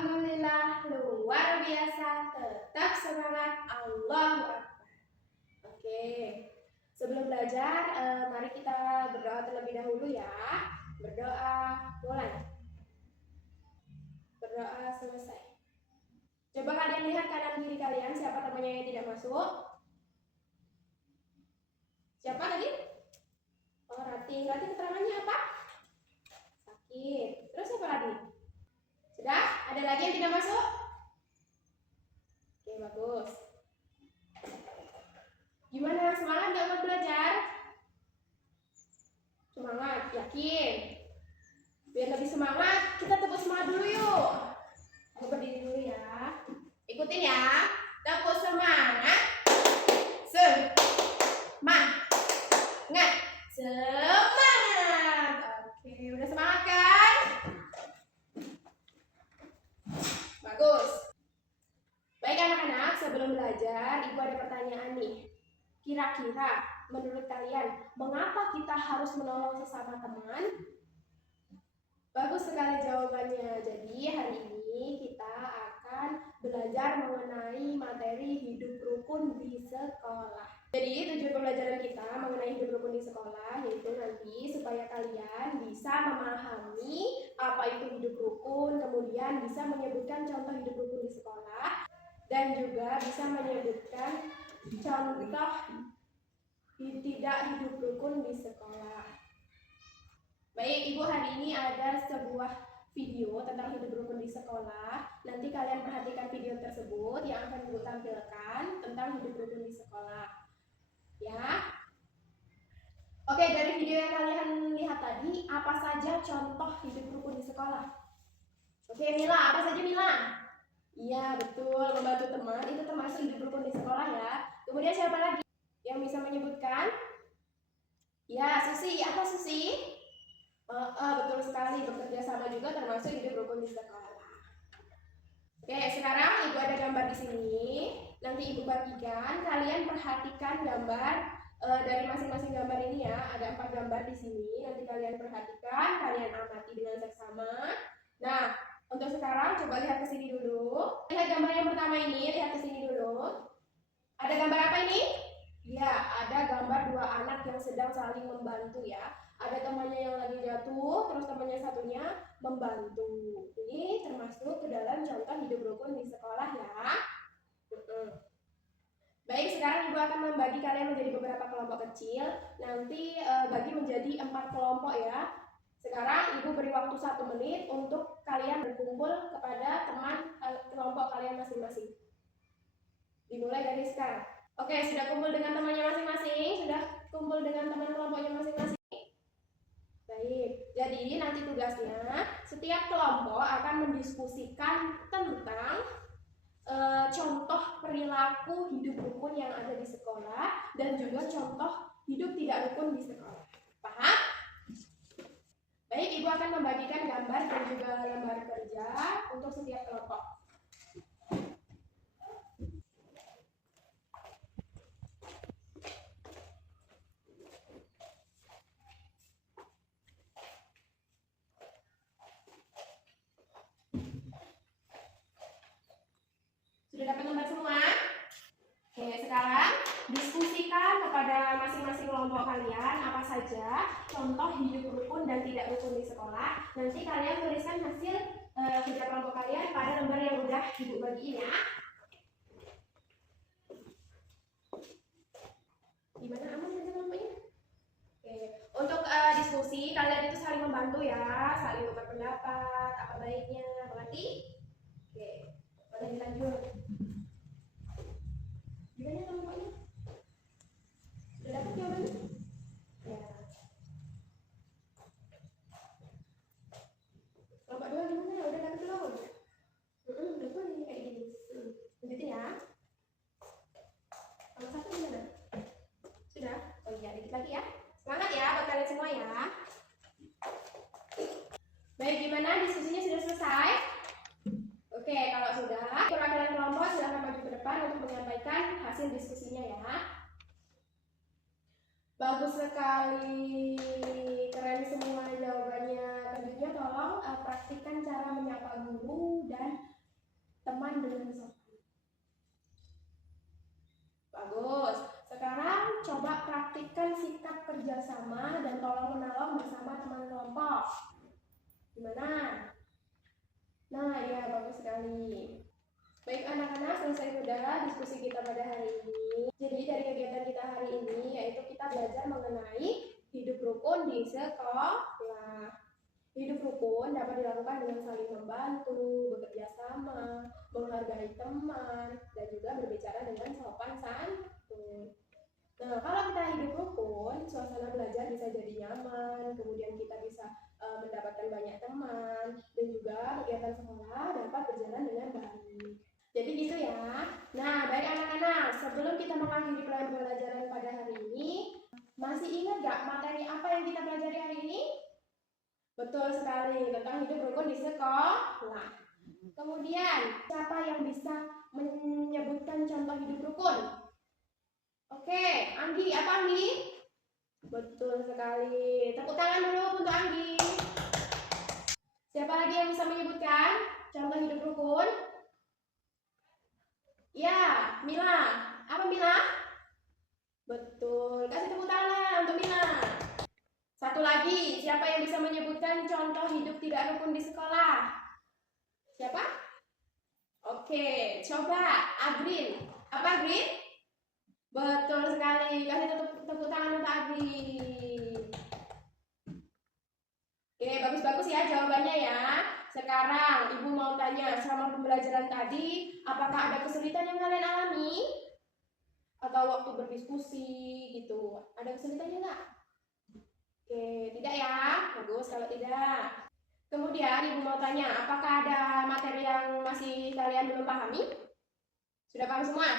Alhamdulillah, luar biasa. Tetap semangat. Allahu Akbar. Oke, sebelum belajar, mari kita berdoa terlebih dahulu ya. Berdoa, mulai. Berdoa selesai. Coba kalian lihat kanan kiri kalian, siapa temannya yang tidak masuk? Siapa tadi? Oh, Rati. Rati keterangannya apa? Sakit. Terus siapa lagi? Sudah? Ada lagi yang tidak masuk? Oke, bagus. Gimana? Semangat nggak buat belajar? Semangat, yakin? Biar lebih semangat, kita tepuk semangat dulu yuk. Aku berdiri dulu ya. Ikutin ya. Tepuk semangat. Semangat. Semangat. Oke, udah semangat kan? Bagus. Baik anak-anak, sebelum belajar, Ibu ada pertanyaan nih. Kira-kira menurut kalian, mengapa kita harus menolong sesama teman? Bagus sekali jawabannya. Jadi hari ini kita akan belajar mengenai materi hidup rukun di sekolah. Jadi tujuan pembelajaran kita mengenai hidup rukun di sekolah yaitu nanti supaya kalian bisa memahami apa itu hidup rukun, kemudian bisa menyebutkan contoh hidup rukun di sekolah, dan juga bisa menyebutkan contoh tidak hidup rukun di sekolah. Baik, Ibu hari ini ada sebuah video tentang hidup rukun di sekolah. Nanti kalian perhatikan video tersebut yang akan Ibu tampilkan tentang hidup rukun di sekolah. Ya. Oke, dari video yang kalian lihat tadi, apa saja contoh hidup rukun di sekolah? Oke, Mila, apa saja Mila? Iya, betul, membantu teman itu termasuk hidup rukun di sekolah ya. Kemudian siapa lagi yang bisa menyebutkan? Ya, Susi, apa Susi? Betul sekali, bekerja sama juga termasuk hidup rukun di sekolah. Oke, sekarang Ibu ada gambar di sini. Nanti Ibu bagikan, kalian perhatikan gambar dari masing-masing gambar ini ya. Ada 4 gambar di sini. Nanti kalian perhatikan, kalian amati dengan seksama. Nah, untuk sekarang coba lihat ke sini dulu. Lihat gambar yang pertama ini, lihat ke sini dulu. Ada gambar apa ini? Ya, ada gambar 2 anak yang sedang saling membantu ya. Ada temannya yang lagi jatuh, terus temannya satunya membantu. Ini termasuk ke dalam contoh hidup rukun di sekolah ya. Baik, sekarang Ibu akan membagi kalian menjadi beberapa kelompok kecil. Nanti bagi menjadi 4 kelompok ya. Sekarang Ibu beri waktu 1 menit untuk kalian berkumpul kepada teman kelompok kalian masing-masing. Dimulai dari sekarang. Oke, sudah kumpul dengan temannya masing-masing? Sudah kumpul dengan teman kelompoknya masing-masing? Baik, jadi nanti tugasnya setiap kelompok akan mendiskusikan tentang contoh perilaku hidup rukun yang ada di sekolah dan juga contoh hidup tidak rukun di sekolah. Paham? Baik, Ibu akan membagikan gambar dan juga lembar kerja untuk setiap kelompok. Sudah dapat gambar semua? Oke, sekarang diskusikan kepada masing-masing kelompok kalian apa saja contoh hidup rukun dan tidak rukun di sekolah. Nanti kalian tuliskan hasil kerja kelompok kalian pada lembar yang udah Ibu bagiin ya. Gimana, aman kerja kelompoknya? Oke, untuk diskusi kalian itu saling membantu ya, saling tukar pendapat, apa baiknya, mengerti? Oke, boleh dilanjut. Gimana kelompoknya? Sudah dapat jawabannya? Ya. Kelompok 2 gimana? Udah dapat belum? Betul ini kayak gini. Lanjutin ya. Kelompok 1 gimana? Sudah? Oh iya, dikit lagi ya. Semangat ya buat kalian semua ya. Baik, gimana? Diskusinya sudah selesai? Oke, kalau sudah, perwakilan kelompok silakan maju ke depan untuk menyampaikan hasil diskusinya ya. Bagus sekali, keren semua jawabannya. Tentunya tolong praktikkan cara menyapa guru dan teman dengan sopan. Bagus. Sekarang coba praktikkan sikap kerjasama dan tolong menolong bersama teman kelompok. Gimana? Nah, ya bagus sekali. Baik anak-anak, selesai sudah diskusi kita pada hari ini. Jadi dari kegiatan kita hari ini yaitu kita belajar mengenai hidup rukun di sekolah. Hidup rukun dapat dilakukan dengan saling membantu, bekerja sama, menghargai teman, dan juga berbicara dengan sopan santun. Nah, kalau kita hidup rukun, suasana belajar bisa jadi nyaman, kemudian kita bisa mendapatkan banyak teman, dan juga kegiatan sekolah dapat berjalan dengan baik. Jadi gitu ya. Nah, baik anak-anak, sebelum kita mengakhiri pelajaran pada hari ini, masih ingat gak materi apa yang kita pelajari hari ini? Betul sekali, tentang hidup rukun di sekolah. Kemudian, siapa yang bisa menyebutkan contoh hidup rukun? Oke, Anggi, apa Anggi? Betul sekali. Tepuk tangan dulu untuk Anggi. Siapa lagi yang bisa menyebutkan contoh hidup rukun? Ya, Mila. Apa Mila? Betul. Kasih tepuk tangan untuk Mila. Satu lagi, siapa yang bisa menyebutkan contoh hidup tidak rukun di sekolah? Siapa? Oke, coba Agrin. Apa Agrin? Betul sekali. Kasih tepuk tangan untuk Agrin. Oke, bagus-bagus ya jawabannya ya. Sekarang Ibu mau tanya, selama pembelajaran tadi, apakah ada kesulitan yang kalian alami? Atau waktu berdiskusi gitu, ada kesulitannya nggak? Oke, tidak ya? Bagus kalau tidak. Kemudian Ibu mau tanya, apakah ada materi yang masih kalian belum pahami? Sudah paham semua?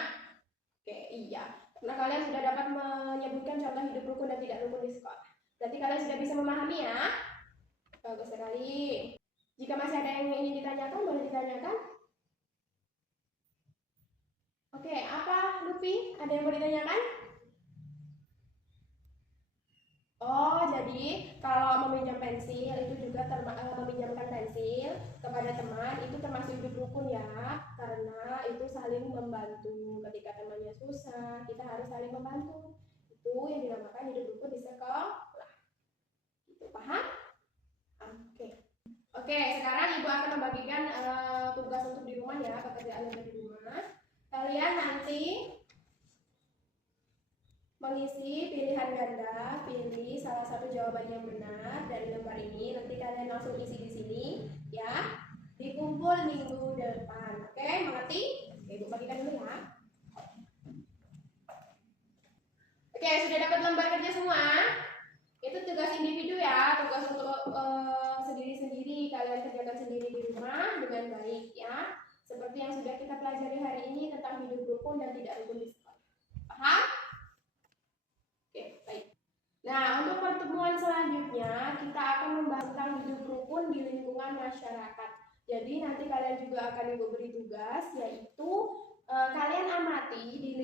Oke, iya. Karena kalian sudah dapat menyebutkan contoh hidup rukun dan tidak rukun di sekolah. Berarti kalian sudah bisa memahami ya? Bagus sekali. Jika masih ada yang ingin ditanyakan, boleh ditanyakan. Oke, apa Luffy? Ada yang mau ditanyakan? Oh, jadi kalau meminjam pensil itu juga meminjamkan pensil kepada teman itu termasuk hidup rukun ya, karena itu saling membantu. Ketika temannya susah, kita harus saling membantu. Itu yang dinamakan hidup rukun di sekolah. Itu paham? Oke, sekarang Ibu akan membagikan tugas untuk di rumah ya, pekerjaan untuk di rumah. Kalian nanti mengisi pilihan ganda, pilih salah satu jawaban yang benar dari lembar ini. Nanti kalian langsung isi di sini, ya. Dikumpul minggu depan. Oke, mengerti? Oke, Ibu bagikan dulu ya. Oke, sudah dapat lembar kerja semua? Itu tugas individu ya, tugas untuk sendiri-sendiri. Kalian kerjakan sendiri di rumah dengan baik ya. Seperti yang sudah kita pelajari hari ini tentang hidup rukun dan tidak rukun di sekolah. Paham? Oke, baik. Nah, untuk pertemuan selanjutnya kita akan membahas tentang hidup rukun di lingkungan masyarakat. Jadi nanti kalian juga akan Ibu beri tugas, yaitu kalian amati di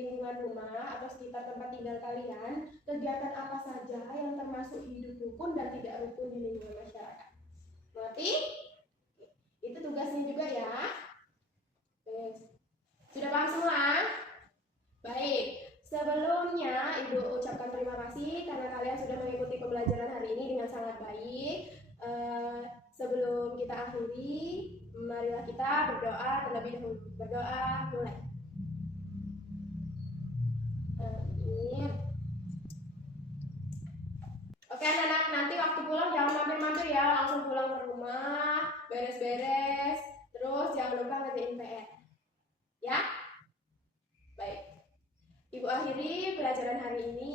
lingkungan rumah atau sekitar tempat tinggal kalian kegiatan apa saja yang termasuk hidup rukun dan tidak rukun di lingkungan masyarakat. Berarti itu tugasnya juga ya. Sudah paham semua? Baik. Sebelumnya Ibu ucapkan terima kasih karena kalian sudah mengikuti pembelajaran hari ini dengan sangat baik. Sebelum kita akhiri, marilah kita berdoa terlebih dahulu. Berdoa mulai. Amin. Oke anak-anak, nanti waktu pulang jangan mampir-mampir ya, langsung pulang ke rumah, beres-beres, terus jangan lupa ngerjain PR. Ya? Baik. Ibu akhiri pelajaran hari ini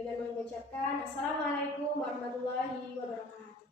dengan mengucapkan Assalamualaikum warahmatullahi wabarakatuh.